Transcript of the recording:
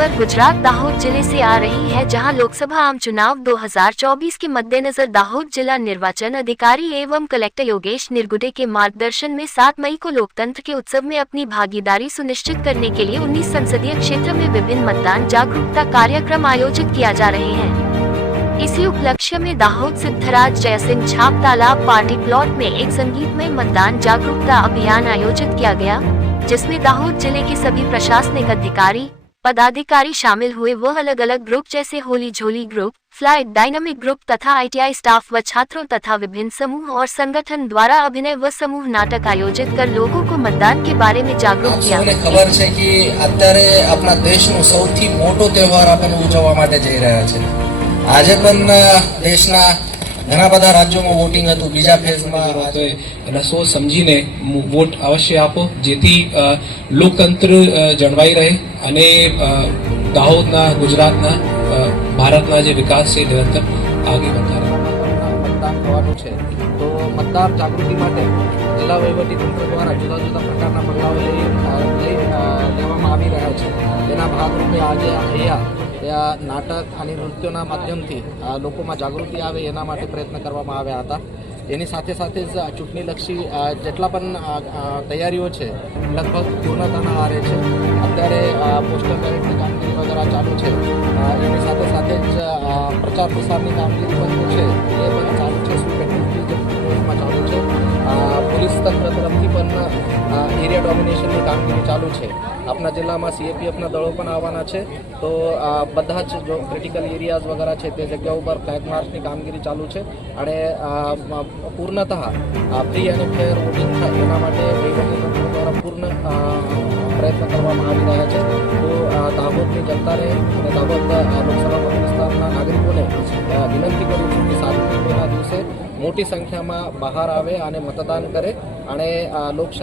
खबर गुजरात दाहोद जिले से आ रही है, जहां लोकसभा आम चुनाव 2024 के मद्देनजर दाहोद जिला निर्वाचन अधिकारी एवं कलेक्टर योगेश निरगुडे के मार्गदर्शन में 7 मई को लोकतंत्र के उत्सव में अपनी भागीदारी सुनिश्चित करने के लिए 19 संसदीय क्षेत्र में विभिन्न मतदान जागरूकता कार्यक्रम आयोजित किया जा रहे हैं। इसी उपलक्ष्य में दाहोद सिद्धराज जयसिंह छाप तालाब पार्टी प्लॉट में एक संगीतमय मतदान जागरूकता अभियान आयोजित किया गया, जिसमें दाहोद जिले के सभी प्रशासनिक अधिकारी पदाधिकारी शामिल हुए। वह अलग अलग ग्रुप जैसे होली झोली ग्रुप, फ्लाइट डायनामिक ग्रुप तथा ITI स्टाफ व छात्रों तथा विभिन्न समूह और संगठन द्वारा अभिनय व समूह नाटक आयोजित कर लोगों को मतदान के बारे में जागरूक किया। खबर है कि અત્યારે આપણા દેશનો સૌથી મોટો તહેવાર આપણે ઉજવવા માટે જઈ રહ્યા છે। આજે પણ દેશના ઘણા બધા રાજ્યોમાં વોટિંગ હતું, બીજા ફેઝમાં એના સોચ સમજીને વોટ અવશ્ય આપો, જેથી લોકતંત્ર જળવાઈ રહે અને દાહોદના, ગુજરાતના, ભારતના જે વિકાસ છે નિરંતર આગળ વધતા રહે। મતદાન થવાનું છે તો મતદાર જાગૃતિ માટે જિલ્લા વહીવટીતંત્ર દ્વારા જુદા જુદા પ્રકારના પગલાઓ લેવામાં આવી રહ્યા છે। તેના ભાગરૂપે આજે અહીંયા નાટક અને નૃત્યોના માધ્યમથી લોકોમાં જાગૃતિ આવે એના માટે પ્રયત્ન કરવામાં આવ્યા હતા। એની સાથે સાથે જ ચૂંટણીલક્ષી જેટલા પણ તૈયારીઓ છે લગભગ પૂર્ણતાના આરે છે। અત્યારે પોસ્ટલ બેલેટની કામગીરી વગેરે ચાલુ છે। એની સાથે સાથે જ પ્રચાર પ્રસારની કામગીરી પણ છે એ પણ ચાલુ છે। સ્વીપ એક્ટિવિટીમાં ચાલુ છે। પોલીસ તંત્ર તરફથી પણ એરિયા ડોમિનેશનની કામગીરી ચાલુ છે। આપણા જિલ્લામાં CAPFના દળો પણ આવવાના છે, તો બધા જ જો ક્રિટિકલ એરિયાઝ વગેરે છે તે જગ્યાઓ પર ફ્લેગ માર્ચની કામગીરી ચાલુ છે અને પૂર્ણતઃ ફ્રી અને ફેર વોટિંગ થાય એના માટે વહીવટીતંત્ર દ્વારા પૂર્ણ પ્રયત્ન કરવામાં આવી રહ્યા છે। તો દાહોદની જનતાને અને દાહોદ લોકસભા મત વિસ્તારના નાગરિકોને વિનંતી કરું છું કે 7 મેના દિવસે મોટી સંખ્યામાં બહાર આવે અને મતદાન કરે અને લોકશાહી